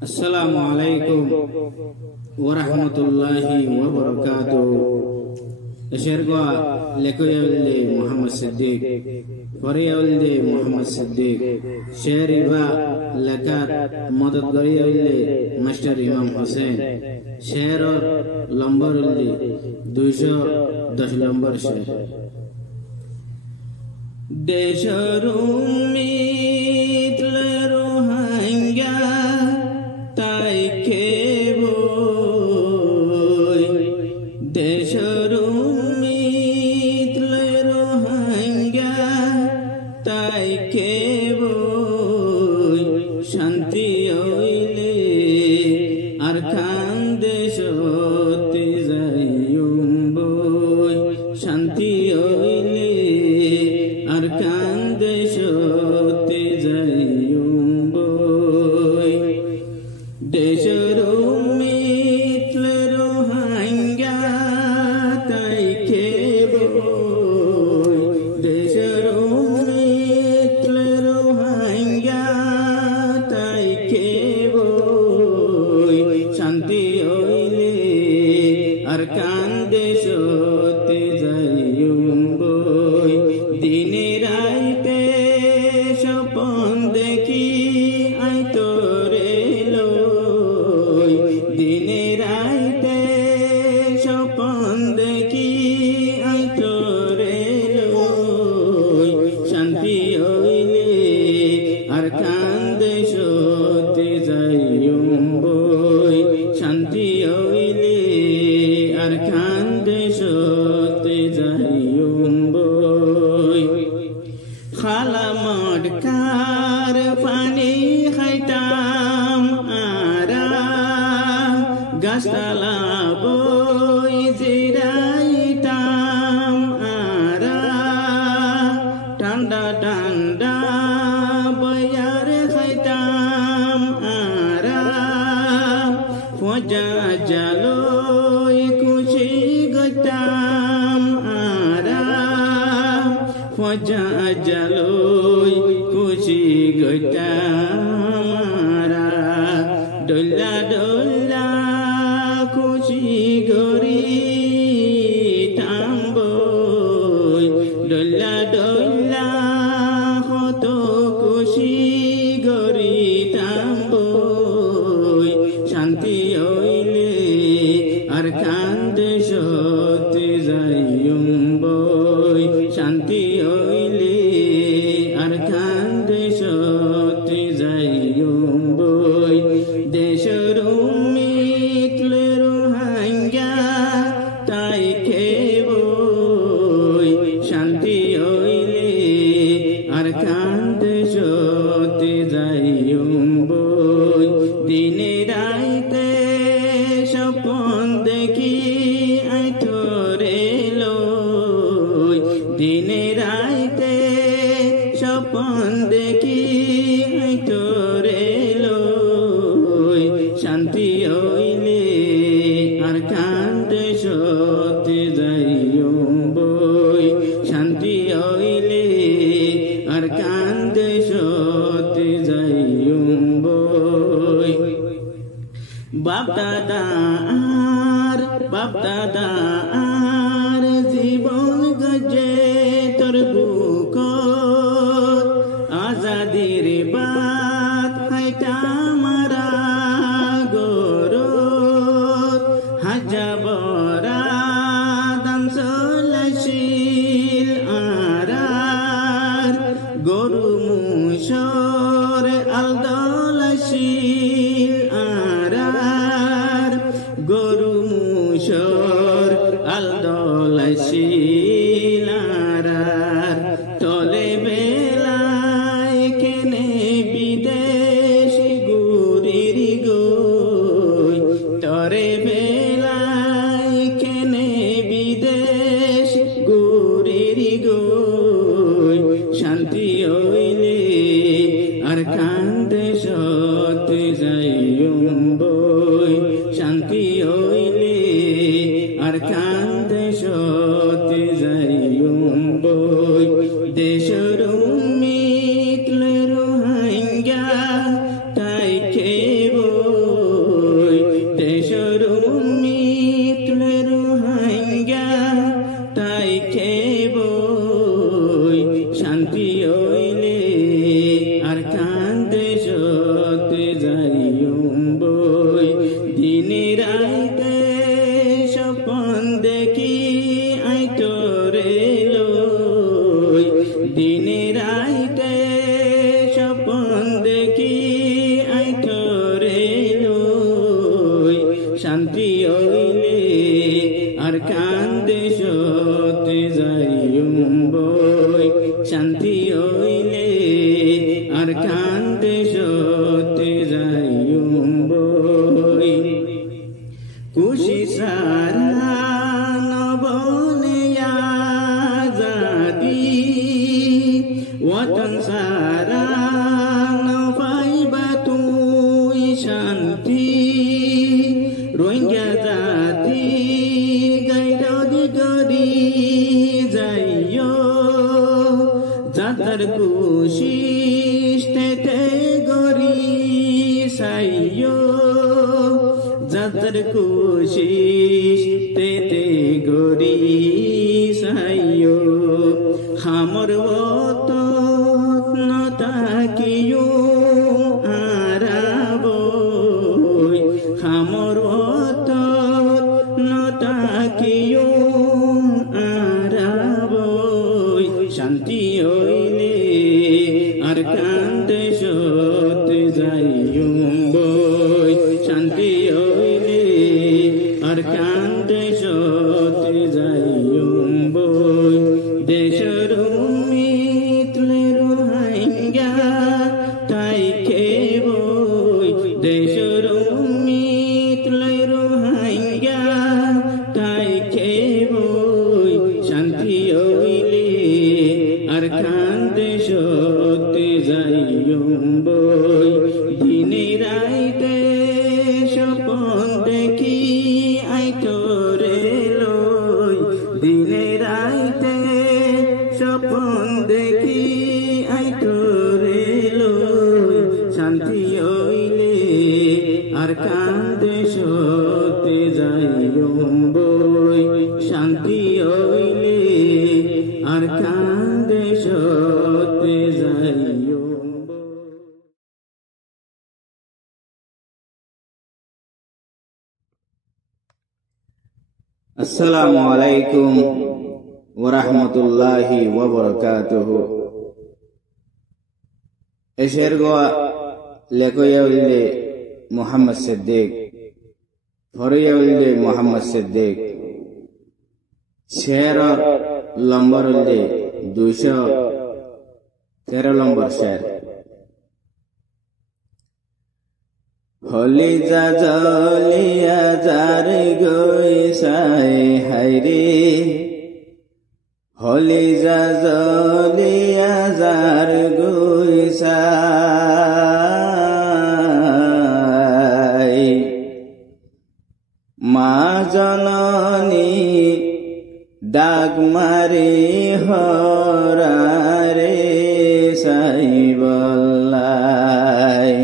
السلام عليكم ورحمة الله وبركاته. الشرقة لكويولدي محمد صديق فريولدي محمد صديق شيريبا لكات مدد غريولدي مستر إمام حسين شهر لمبرولدي 210 لمبر شهر দেশরুমি তলেরো হাঙ্গা তাইকে বই দেশরুমি তলেরো হাঙ্গা তাইকে বই শান্তি হইলে আর খান দেশতে যাইম বই শান্তি হইলে আর কান দেশতে যাইম বই দেশর মিতলেরো হাঙ্গা তাইকে বই দেশর মিতলেরো হাঙ্গা তাইকে বই শান্তি হইলে আর কান দেশতে যাইম বই দিনে রাইতে স্বপন দেখি আই তোরে লই দিনে রাইতে স্বপন দেখি আই তোরে লই শান্তি হইলে আর কান্দে সতে যাইম বই শান্তি হইলে আর কান্দে সতে যাইম বই খালা মডকার পানি খাইতাম আরা গাছতলা বই জিরাইতাম আরা ঠান্ডা ঠান্ডা বয়ার খাইতাম আরা ফজা জালই খুশি গইতাম আরা ফজা জালই খুশি গইতাম আরা ডোলা ডোলা খুশি গরি তাম্বই ডোলা ডোলা কত খুশি গরি তাম্বই শান্তি হইলে আর কান্দে সতে যাইম বই শান্তি হইলে আর কান্দে সতে যাইম বই দেশর মিতলেরো হাঙ্গা তাইকে বই শান্তি হইলে আর কান্দে সতে যাইম বই দিনে রাইতে স্বপন দেখি আই তোরে লই দিনে রাইতে স্বপন দেখি আই তোরে লই শান্তি হইলে আর কান্দে সতে যাইম বই শান্তি হইলে আর কান্দে সতে যাইম বই বাপ দাদা আর জীবন গজে তোর বুক আজাদির বাত হাইটা মারা গরত হাজাবরা দামসলশীল আরার গরু মুশর আলদলশীল আরার গরু মুশর আলদলশীল আরার তলে বেলায় কেনে বিদেশ গুরির গই তরে বেলায় কেনে বিদেশ গুরির গই শান্তি হইলে আর কান্দে সতে যাইম বই শান্তি হইলে আর কান্দে সতে যাইম বই দেশর মিতলেরো হাঙ্গা তাইকে বই হাজার কোশিশ তেতে গরি সাইয়ো হামর ওত নতাকিয়ো আরাবই হামর ওত নতাকিয়ো আরাবই শান্তি হইলে আর কান্দে সতে যাইয়ুম বই শান্তি হইলে আর কান্দে সতে যাইয়ুম বই দেশের মিতলের হাইঙ্গা তাই খেবই দেশের মিতলের হাইঙ্গা তাই খেবই শান্তি হইলে আর কান্দে সতে যাইয়ুম বই দিনে রাইতে স্বপন দেখি আইতরে লই দিনে রাইতে স্বপন দেখি আইতরে লই শান্তি হইলে আর কান্দে সতে যাইয়ুম বই শান্তি হইলে আর কান্দে সতে যাইয়ুম বই। আসসালামু আলাইকুম ওয়া রাহমাতুল্লাহি ওয়া বারাকাতুহু। এশের গোয়া লেখয়া হইলে মোহাম্মদ সিদ্দিক, ফরিয়া হইলে মোহাম্মদ সিদ্দিক। শেরর লম্বর হইলে 213 নম্বর শের। হলি যা জলিয়া যার গৈসাই হাইরে হলি যা জলিয়া যার গৈসাই মা জননী ডাক মারে হরারে সাইবল্লাই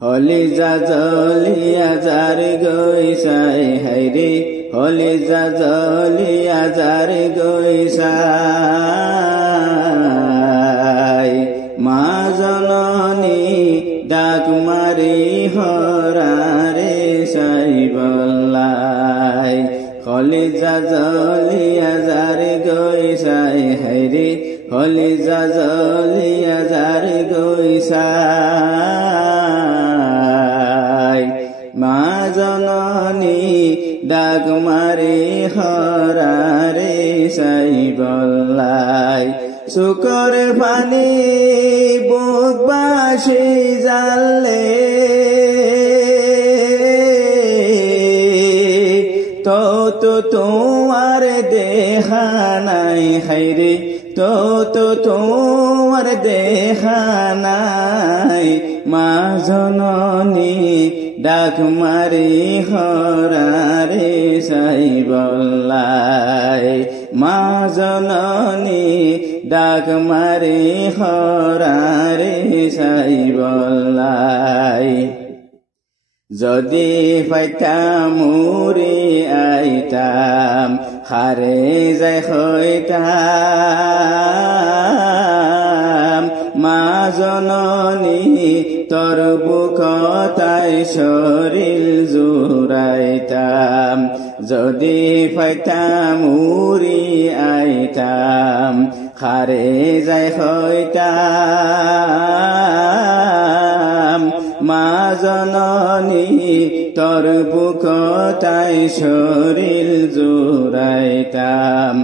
হলি যা জলিয়া যার গৈসাই হাইরে হলি যা জলিয়া যার গৈসাই মা জননী ডাক মারি হরারে সাইবল্লাই হলি যা জলিয়া যার গৈসাই হাইরে হলি যা জলিয়া যার গৈসাই মা জননী ডাক মারে হরারে সাইবল্লাই শুকর পানি বুক বাসি জালে তো তোমার দেখা নাই হাইরে তো তোমার দেখা নাই মা জননী ডাক মারি হরারে সাইবল্লাই মা জননী ডাক মারি হরারে সাইবল্লাই যদি পাইতাম মুরে আইতাম হারে যাই হইতাম মা জননী তোর বুকতাই শরীর জুড়াইতাম যদি পাইতাম মুরে আইতাম হারে যাই হইতাম মা জননী তোর বুকতাই শরীর জুড়াইতাম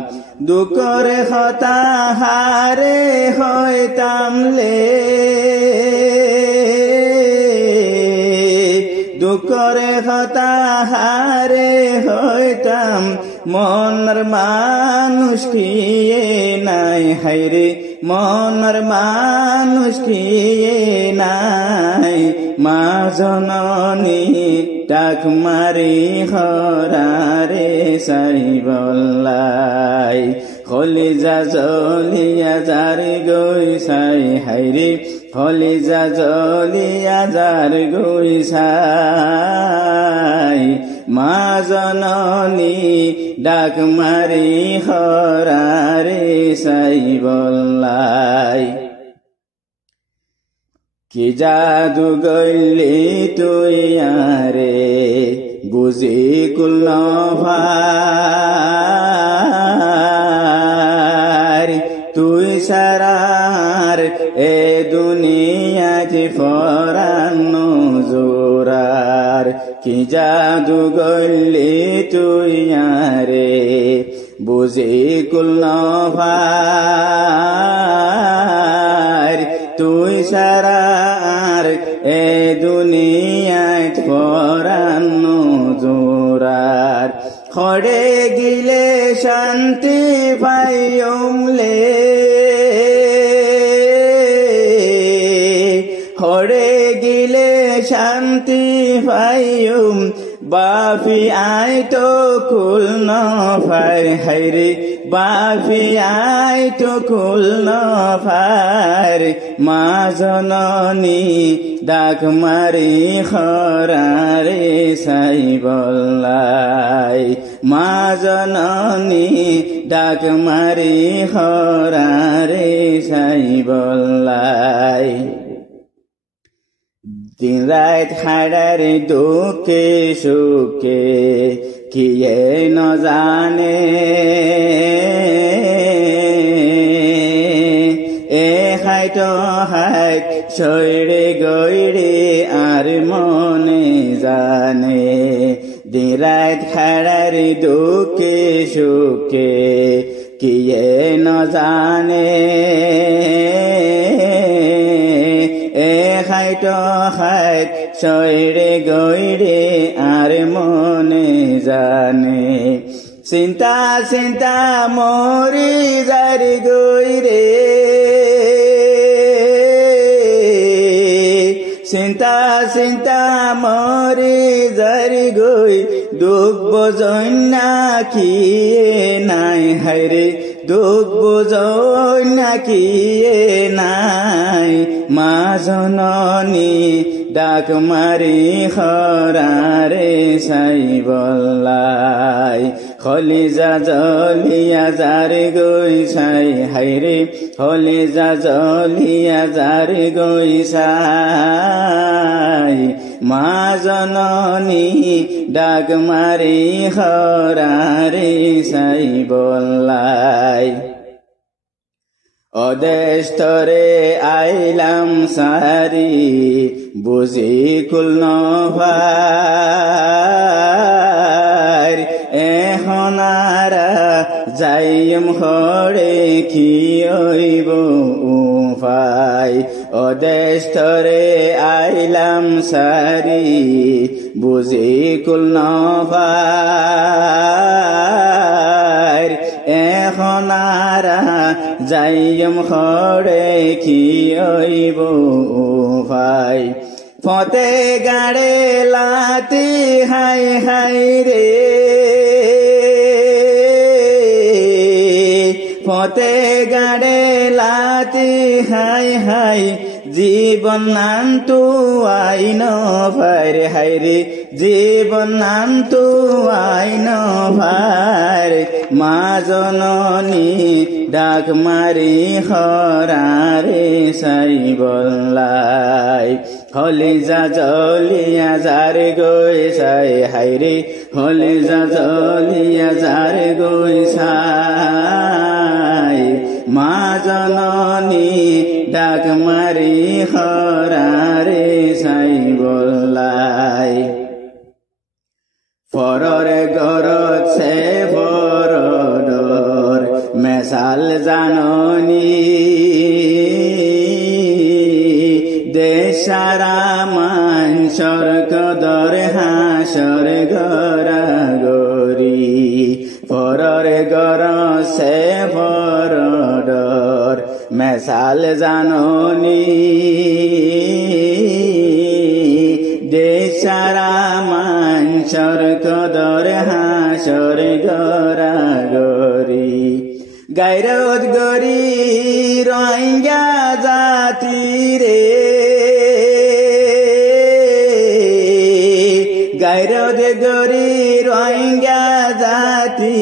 দুঃখের হতা হারে হইতাম লে দুঃখের হতা হারে হইতাম মনের মানুষ কিয়ে নাই হাইরে মনের মানুষ কিয়ে নাই মা জননী ডাক মারি হরারে সাইবল্লাই কলিজা জ্বলিয়া যার গৈছাই হাইরে কলিজা জ্বলিয়া যার গৈছাই মা জননী ডাক মারি হরারে সাই বল্লাই কি জাদু গইলি তুই আরে বুঝি কুল ভার তুই সারার এ দুনিয়াতে ফরানো জোরার কি জাদু গইলি তুই আরে বুঝি কুল ভার তুই সারার এ দুনিয়ায় ফরানো জোরার খড়ে গিলে শান্তি পাইলে খড়ে গিলে শান্তি পাইম বাফি আই তো কুল ন ফাই হাইরে বাফি আই তো কুল ন ফার মা জননী ডাক মারি খরারে সাই বল্লাই মা জননী ডাক মারি খরারে সাই বল্লাই দিন রাত হারারে দুঃখে সুখে কিয়ে ন জানে এ হাইট হাইট শৈরে গৈরে আর মনে জানে দিন রাত হারারে দুঃখে সুখে কিয়ে ন জানে হাইট হাইট শৈরে গৈরে আর মনে জানে চিন্তা চিন্তা মরি যারি গৈরে চিন্তা চিন্তা মরি যারি গৈ দুখ বোঝন না কি নাই হাইরে দুখ বোঝন না কি নাই মা জননী ডাক মারি খরারে সাই বল্লাই কলিজা জ্বলিয়া যার গৈছাই হাইরে কলিজা জ্বলিয়া যার গৈছাই মা জননী ডাক মারি খরারে সাই বল্লাই অদেশ তরে আইলাম সারি বুঝি কুল ন ভার এহনারা যাইম হরে কি হইব উপায় অদেশ তরে আইলাম সারি বুঝি কুল ন ভার এহনারা যাইম হরে কি হইব উপায় ফতে গাড়ে লাতি হাই হাই রে ফতে গাড়ে লাতি হাই হাই জীবন নাম তু আইন ভার হাইরে জীবন নাম তু আইন ভার মা জননী ডাক মারি খরারে সাই বল্লাই কলিজা জ্বলিয়া যার গৈছাই হাইরে কলিজা জ্বলিয়া যার গৈছাই মা জননী ডাক মারি খরারে সাই বল্লাই ফররে গরত সে ফরডর মেসাল জাননী দেশারা মানসর কদর হাসর গরা গরি ফররে গর সে ফরডর মেসাল জাননী দেশারা মানসর কদর হাসর গরা গরি গাই গাইরদে গরি রোহিঙ্গা জাতি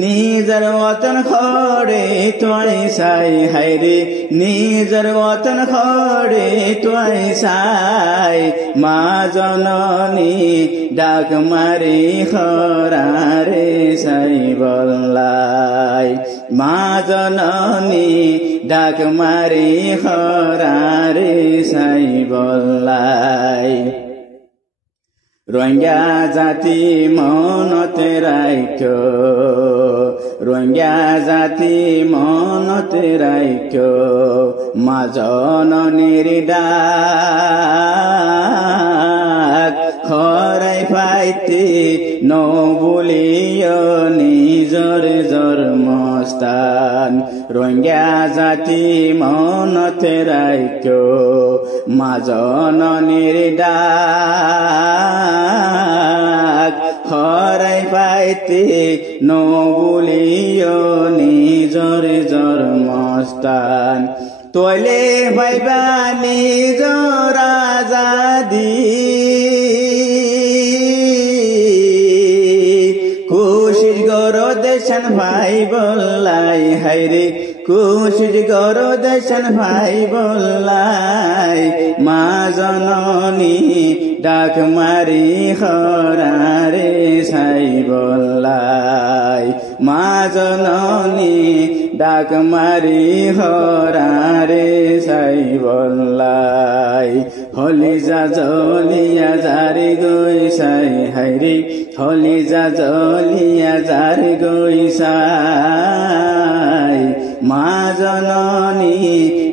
নিজের ওতন খড়ে তোয় সাই হাইরে নিজের ওতন খড়ে তোয় সাই মা জননী ডাক মারি খরারে সাই বল্লাই মা জননী ডাক মারি খরারে সাই বল্লাই রোহিঙ্গা জাতি মনতে রাইখো রোহিঙ্গা জাতি মনতে রাইখো মা জননীর ডাক খরাই পাইতে নবুলিও নিজর জন্মস্থান রোহিঙ্গা জাতি মনতে রাইখো মা জননীর ডাক খরাই পাইতে নবুলিও নিজর জন্মস্থান তোলে ভাইবা নিজর আজাদি খুশির গর দেশন ভাই বল্লাই হাইরে খুশির গর দেশন ভাই বল্লাই মা জননী ডাক মারি খরারে সাই বল্লাই মা জননী ডাক মারি খরারে সাই বল্লাই হলিজা জলিয়া জারি গই সাই হাইরে হলিজা জলিয়া জারি গই সাই মা জননী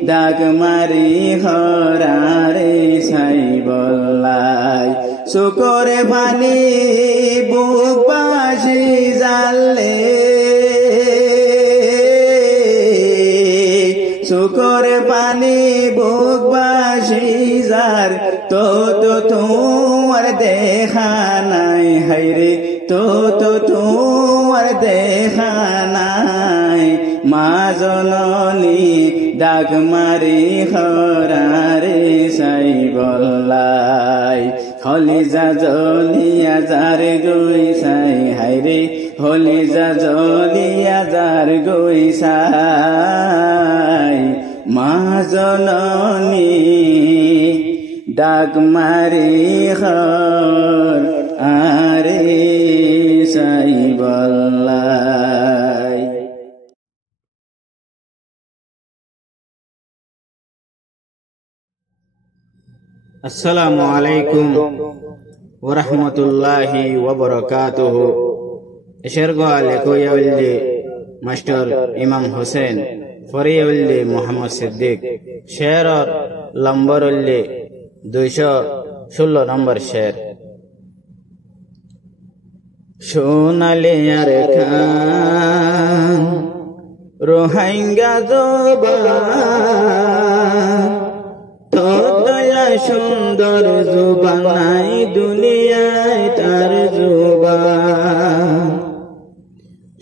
ডাক মারি খরারে সাই বল্লাই শুকরে পানি বুক বাসি জালে শুকরে পানি বুক বাসি যার তো তোমার দেখা নাই হাইরে তো তোমার দেখা নাই মা জননী ডাক মারি খরারে সাই বল্লাই হলিজা জলিয়া যার গই সাই হাইরে হলিজা জলিয়া যার গই সাই মা জননী ডাক মারি খরারে সাই বল্লাই। আসসালামু আলাইকুম ওয়া রাহমাতুল্লাহি ওয়া বারাকাতুহু। এশারগালে কোয়ালদি মাস্টার ইমাম হোসেন ফরিউল্লি মোহাম্মদ সিদ্দিক শের লম্বরুল্লি 216 নম্বর শের। সোনালি আর খান রোহিঙ্গা জবান তোতলা সুন্দর জুবানাই দুনিয়ায় তার জুবান।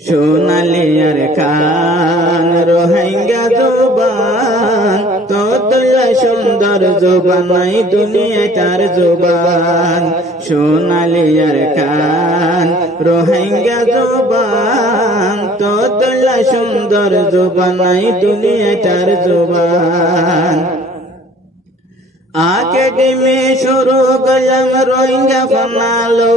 সোনালি আর খান রোহিঙ্গা জবান তোতলা সুন্দর জুবানাই দুনিয়ায় তার জুবান। সোনালি আর খান রোহিঙ্গা জবান তোতলা সুন্দর জুবানাই দুনিয়ায় তার জুবান। আকেডেমি শুরু করলাম রোহিঙ্গা বানালো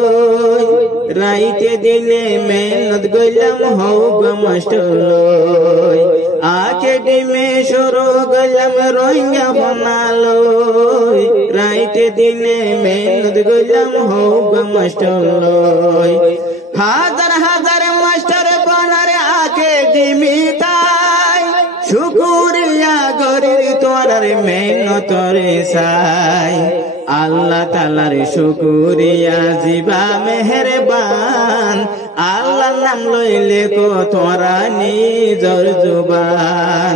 রাইতে দিনে মেহনত গইলাম হোক মাস্টার। আকেডেমি শুরু করলাম রোহিঙ্গা বানালো রাইতে দিনে মেহনত গইলাম হোক মাস্টার। হাজার হাজার মাস্টার বানার আকেডেমি তাই শুকুরিয়া গরির তোরার মেহনতরে সাই। আল্লাহ তাআলার শুকুরিয়া জিবা মেহেরবান আল্লাহর নাম লইলে কো তোরা নিজর জুবান।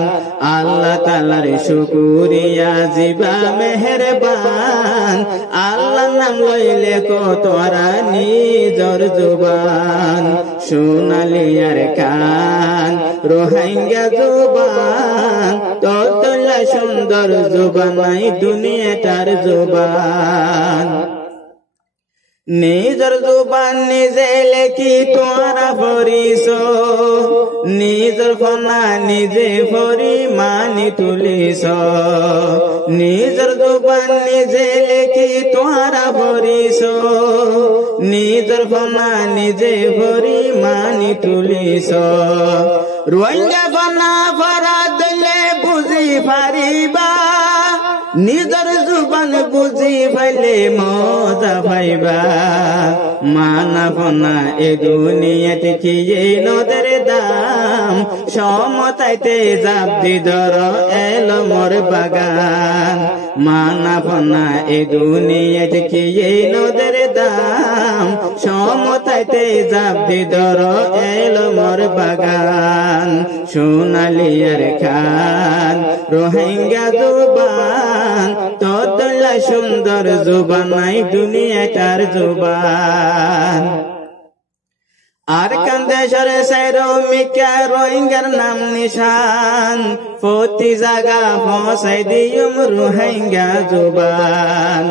আল্লাহ তাআলার শুকরিয়া জিবা মেহেরবান আল্লাহর নাম লইলে কতরা নিজর জুবান সোনালিয়ার কান রোহিঙ্গা জুবান ততলা সুন্দর জুবান নাই দুনিয়াটার জুবান নিজর জুবান নিজে লেখি তোরা পড়িস নিজর ফনা নিজে পড়ি মানি তুলিস নিজর জুবান নিজে লেখি তোরা পড়িস নিজর ফনা নিজে পড়ি মানি তুলিস রোহিঙ্গা ফনা ফরা দিলে বুঝি পারিবা নিজর জুবান বুঝি পাইলে মজা পাইবা মানা ফনা এ দুনিয়াতে কি এই নদের দাম সমতাইতে জাপ দি ধর এলো মোর বাগান মানা ফনা এ দুনিয়াতে কি এই নদের দাম সমতাইতে জাপ দি ধর এলো মোর বাগান সোনালিয়ার খান রোহিঙ্গা জুবান ততলা সুন্দর জুবান নাই দুনিয়াটার জুবান আর কান্দেশ্বর শ্রমিকা রোহিঙ্গার নাম নিশান প্রতি জায়গা পৌঁছাই দিয়ম রোহিঙ্গা জুবান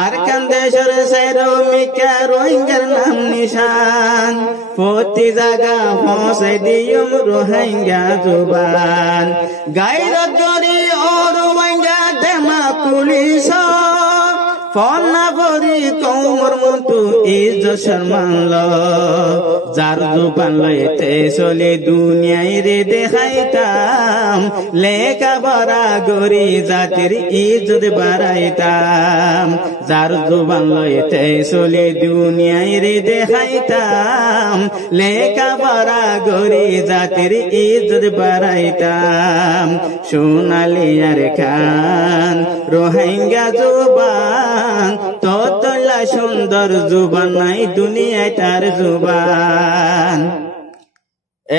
আর কান্দেশ্বর শ্রমিকা রোহিঙ্গার নাম নিশান প্রতি জায়গা পৌঁছাই দিয়ম রোহিঙ্গা জুবান গাইরত গরি ও রোহিঙ্গা দেমা পুলিশ ফনা ভরি কৌমর মতো ইজ শর্মাল যার জুবান লইতে চলে দুনিয়ায় রে দেখাইতাম লেখা বরা গরি জাতির ইজ্জত বাড়াইতাম যার জুবান লইতে চলে দুনিয়ায় রে দেখাইতাম লেখা বরা গরি জাতির ইজ্জত বাড়াইতাম সোনালিয়ার খান রোহিঙ্গা জুবান ততলা সুন্দর জুবান নাই দুনিয়ায় তার জুবান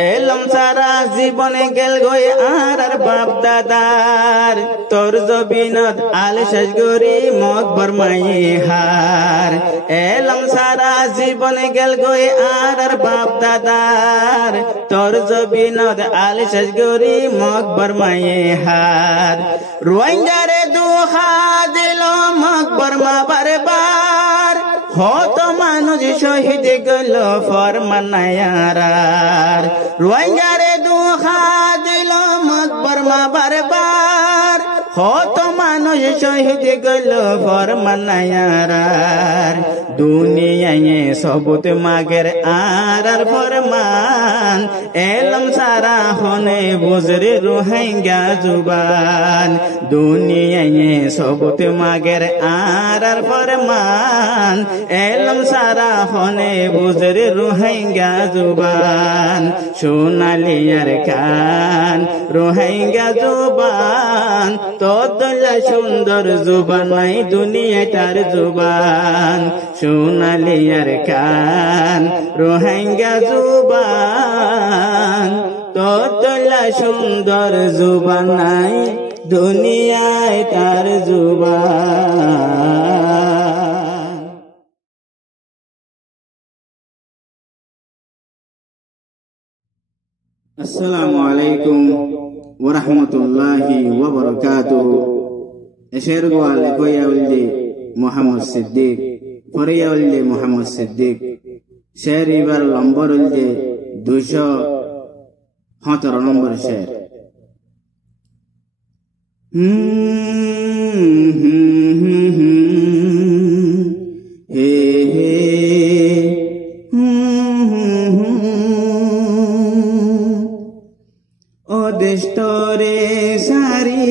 এলম সারা জীবনে গেল গই আর বাপ দাদার তোর জবিনত আল শেষ গরি মকবর মাই হার এলম সারা জীবনে গেল গই আর বাপ দাদার তোর জবিনত আল শেষ গরি মকবর মাই হার রোহিঙ্গারে দুহা দিল মকবর মা বারবার হত মানুষ শহীদ গেল ফরমানায়ার রোহিঙ্গারে দুহা দিল মকবর মা বারবার হত মানুষ শহীদ গেল ফরমানায়ার দুনিয়ায় সবুত মাগের আর ফরমান এলম সারা হনে বুজরে রোহিঙ্গা জুবান দুনিয়ায় সবুত মাগের আর ফরমান এলম সারা হনে বুজরে রোহিঙ্গা জুবান সোনালিয়ার খান রোহিঙ্গা জুবান ততলা সুন্দর জুবান নাই দুনিয়াটার জুবান সোনালিয়ার খান রোহিঙ্গা জুবান ততলা সুন্দর জুবান নাই দুনিয়ায় তার জুবান আসসালামু আলাইকুম ওয়া রাহমাতুল্লাহি ওয়া বারাকাতুহু এশের গোয়াল কইয়াউলদি মোহাম্মদ সিদ্দিক ফরিয়াউলদি মোহাম্মদ সিদ্দিক শের ইবার নম্বর উলদি 217 নম্বর শের হে হে অদেষ্টরে সারি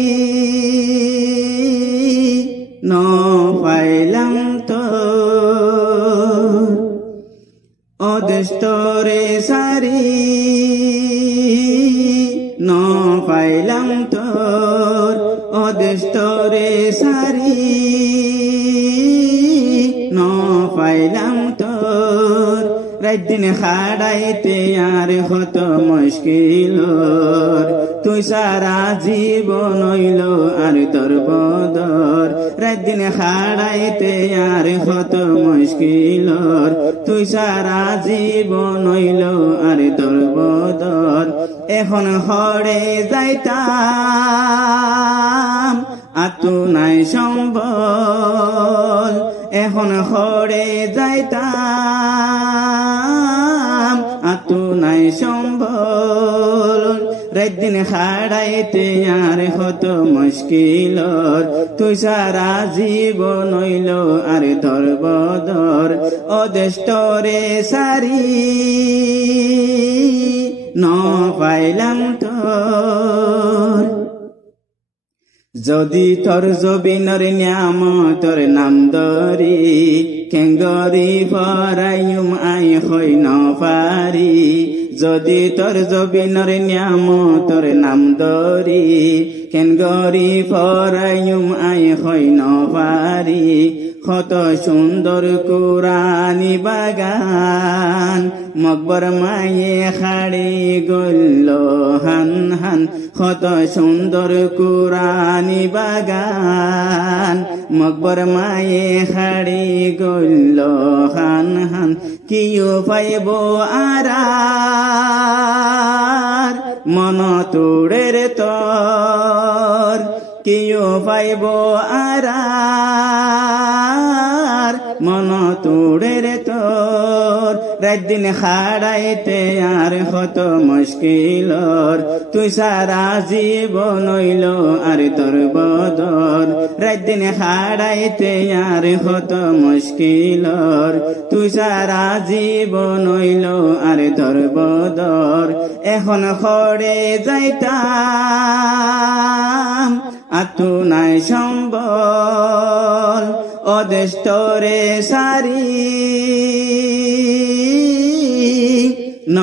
ন পাইলাম তো অদেষ্টরে সারি ন পাইলাম তোর অদেষ্টরে সারি ন পাইলাম তোর রাত দিন খাড়াইতে আর হত মুশকিল তুই সারা জীবন হইল আর তোর বদর রাত দিন খাড়াইতে আর কত মুশকিল তুই সারা জীবন হইল আর তোর বদর এখন হরে যাইতাম আতু নাই সম্বল এখন হরে যাইতাম আতু নাই সম্বল রাত দিন খাড়াইতে আর কত মুশকিল তুই সারা জীবন হইল আর তোর বদর ও দেশরে সারি ন পাইলাম তোর যদি তোর জবিনর নিয়ামতর নাম ধরি কেঙ্গরি ফরাইম আই হই ন পারি যদি তোর জবিনর নিয়ামতর নাম ধরি কেঙ্গরি ফরাইম আই হই ন পারি কত সুন্দর কুরানি বাগান মকবর মায়ে খাড়ি গল্ল হান হান কত সুন্দর কুরানি বাগান মকবর মায়ে খাড়ি গল্ল হান হান কিও পাইব আরার মন তোড়ের তর কিও পাইব আরার মন তোড়ের তোর রাত দিন খাড়াইতে আর কত মুশকিল তুই সারা জীবন হইল আর তোর বদর রাত দিন খাড়াইতে আর কত মুশকিল তুই সারা জীবন হইল আর তোর বদর এখন খড়ে যাইতাম আতু নাই সম্বল অদেষ্টরে সারি ন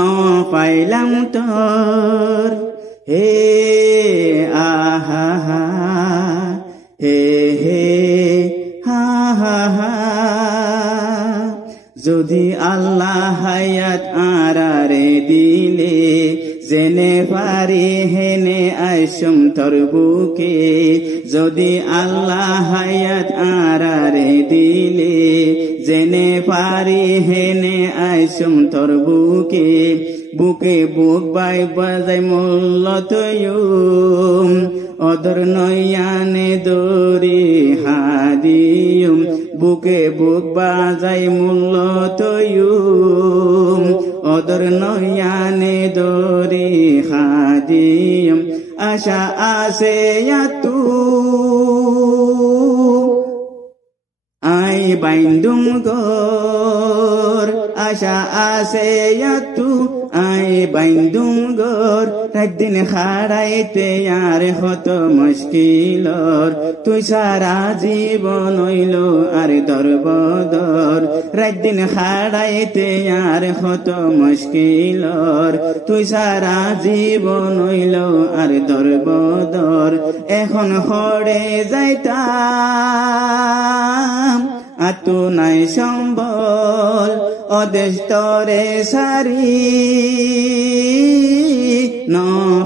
পাইলাম তোর হে আহা হা হে হে হা হা হা যদি আল্লাহ হায়াত আরারে দিলে জেনে পারি হেনে আইসুম তোর বুকে যদি আল্লাহ হায়াত আরারে দিলে জেনে পারি হেনে আইসুম তোর বুকে বুকে বুক বাই বাজাই মূল্য তয়ুম অদর নয়ানে দরি হাদিয়ুম বুকে বুক বাজাই মূল্য তয়ুম অদর নয়ানে দরি হাদিয়ুম আশা আসে তু আই বাইন্দুম গর আশা আসে তু আই বাইন্দুম গর রাত দিন খাড়াইতে আর কত মুশকিল তুই সারা জীবন হইল আর তোর বদর রাত দিন খাড়াইতে আর কত মুশকিল তুই সারা জীবন হইল আর তোর বদর এখন খড়ে যাইতাম আতু নাই সম্বল অদেষ্টরে সারি ন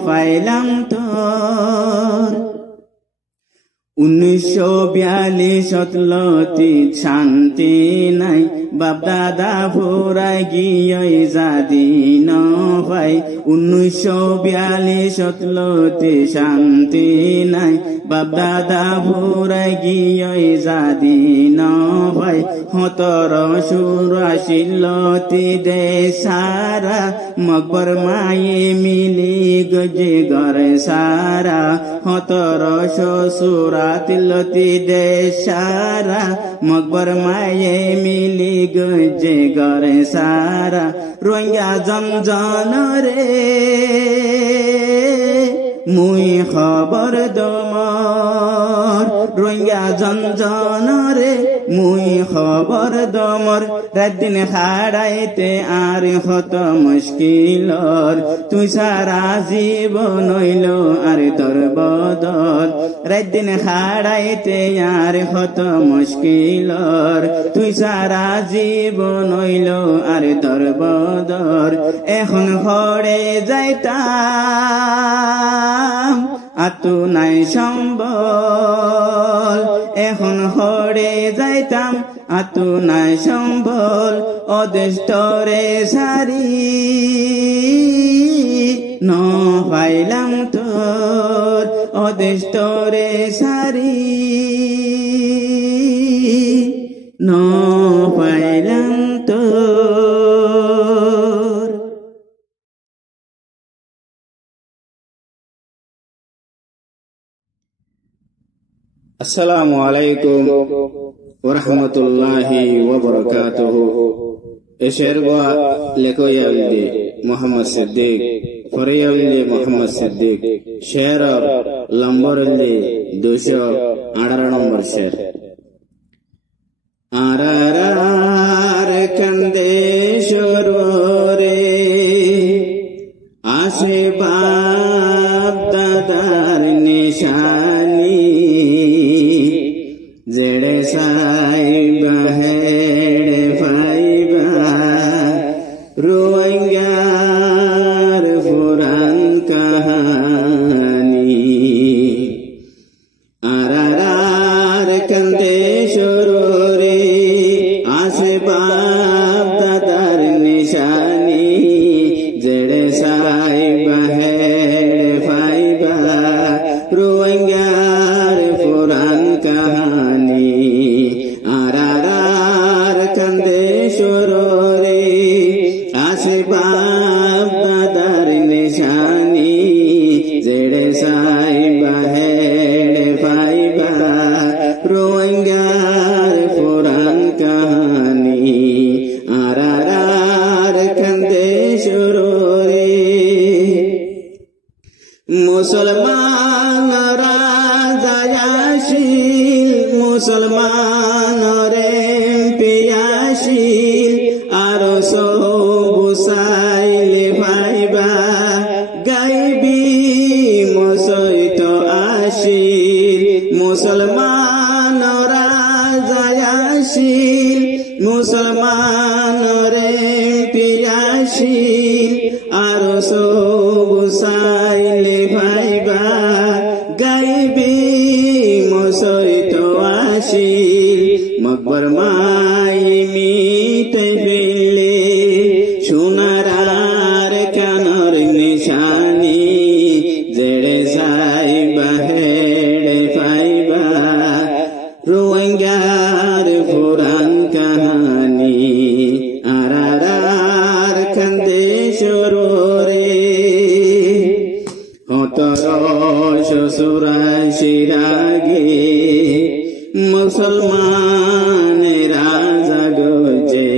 পাইলাম তোর 1942 লতি শান্তি নাই বাপ দাদা ভোরাই গিয়ে জাদি ন ভাই 1942 লতি শান্তি নাই বাপ দাদা ভোরাই গিয়ে জাদি ন ভাই 1784 লতি দে সারা মকবর মায়ে মিলি গজে ঘর সারা 1784 লতি দে সারা মকবর মায়ে মিলি গজে ঘর সারা রোহিঙ্গা জমজন রে মুই খবর দমর রোহিঙ্গা জমজন রে মুই খবর দমর রাত দিন খাড়াইতে আর কত মুশকিল তুই সারা জীবন হইল আর তোর বদল রাত দিন খাড়াইতে আর কত মুশকিল তুই সারা জীবন হইল আর তোর বদল এখন খড়ে যাইতা যাইতাম আতু নাই সম্বল এখন হরে যাইতাম আতু নাই সম্বল অদেষ্টরে সারি ন পাইলাম তোর অদেষ্টরে সারি ন পাইলাম তোর। আসসালামু আলাইকুম ওয়া রাহমাতুল্লাহি ওয়া বারাকাতুহু। এশের গোয়া লেখয়ালদি মোহাম্মদ সিদ্দিক ফরিয়ালদি মোহাম্মদ সিদ্দিক শের লম্বরল্দি 218 নম্বর শের। আরার কান্দে সরোরে আসে বাপ দাদার নিশানি জেড়ে সাইবা হেড়ে ফাইবা রোয়ঙ্গার পুরান কাহানি। আরার কান্দে সরোরে আসে বাপ দাদার নিশানি জেড়ে সাইবা হেড়ে ফাইবা রোয়ঙ্গার পুরান কাহানি। আরার কান্দে সরোরে আসে বাপ দাদার নিশানি জেড়ে সাইবা হেড়ে ফাইবা রোয়ঙ্গার পুরান কাহানি। আরার কান্দে সরোরে মুসলমান রাজায়াশীল মুসলমান রে পিয়াশীল আরো সবুসাইলে ভাইবা গাইবি মসৈত আসিল। মুসলমান রাজায়াশীল মুসলমান রে পিয়াশীল আরো সবুসাইলে ভাইবা গাইবি মসৈত আসিল। মকবর মাই মিতে ফেলে সোনার কানর নিশানি জেড়ে সাইবা হেড়ে ফাইবা রোয়ঙ্গার পুরান কাহানি। আরার কান্দে সরোরে 1784 আগে মুসলমানেরা জাগছে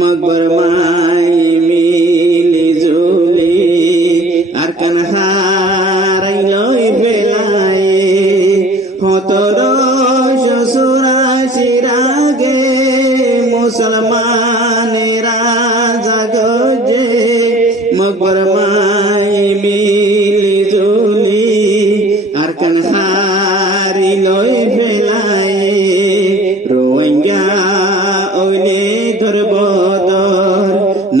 মকবর মাই মিলি জুলি আর কান হারাইলই ফেলাই। 1784 আগে মুসলমানেরা জাগছে মকবর মাই মিলি জুলি আর কান হারিলই ফেলাই। রোয়ঙ্গা ওইলে ধরবদর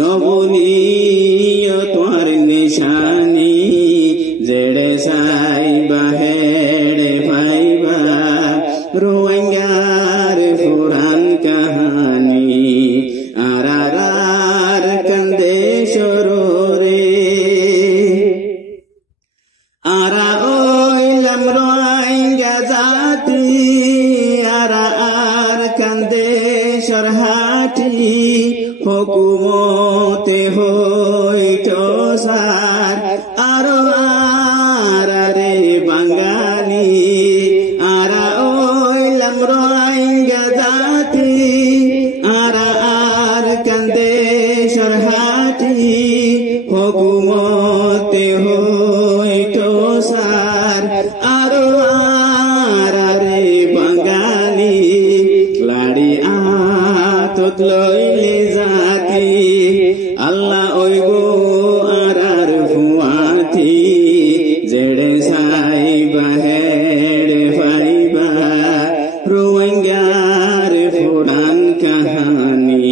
নবনীয় তোর নিশানি জেড়ে সাইবা হেড়ে ফাইবা রোয়ঙ্গার পুরান কাহানি। আরার কান্দে সরোরে আরা ওইলাম রোয়ঙ্গা জাতি আর কান্দে সরহাটি হুকুমতে হইত সার আরো আরে বাঙালি। আরা ওইলাম রোয়ঙ্গা জাতি আর কান্দে সরহাটি হুকুমতে হইত সার আরো আরে বাঙালি। লাড়ি আতত লইলে জাতি আল্লাহ ওই গো আর ফুয়াতি জেড়ে সাইবা হেড়ে ফাইবা রোয়ঙ্গার পুরান কাহানি।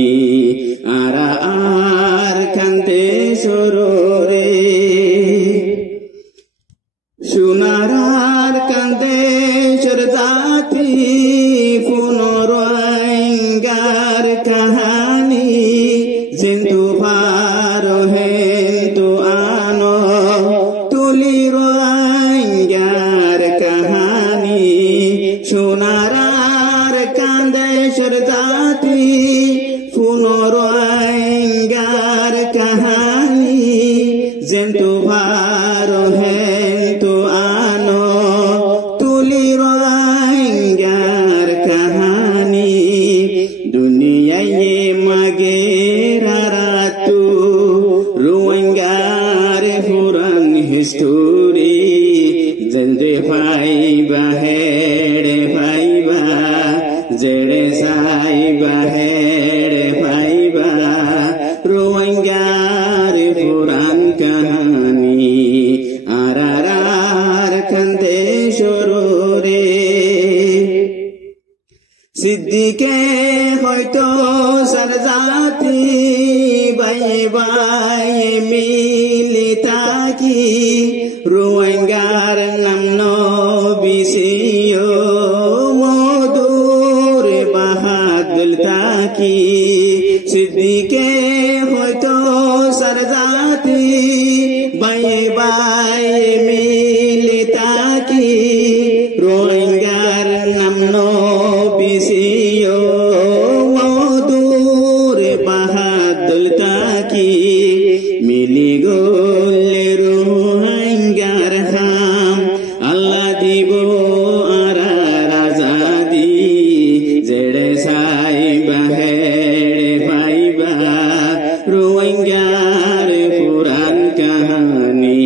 আর কান্দে সরোরে কান্দেশের জাতি পুনরঙ্গার কাহানি জেন্তু ভারো হেন্তু আনো তুলি রঙ্গার কাহানি দুনিয়ায় মাগে রাতু রঙ্গার পুরান history জেন্দে viva হেড়ে viva জেড়ে Saiba হেড়ে viva রোহিঙ্গার পুরান কাহানি আর কান্দে সরোরে সিদ্দিকে হয়তো সরজাতি বাই বাই মিলি তাকি রোহিঙ্গার নাম নবিসিও মধুর বাহাদুল তাকি সিদ্দিকে হয়তো সরজাতি বাই বাই মিলি তাকি রোহিঙ্গার নাম নবিসিও মধুর বাহাদুল তাকি মিলি গোলে রোহিঙ্গার হাম আল্লাহ দিব আরাজাদি জেড়ে সাইবা হেড়ে ভাইবা রোহিঙ্গার পুরান কাহানি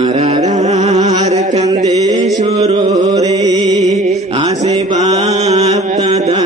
আর কান্দে সরোরে আসে বাপ দাদা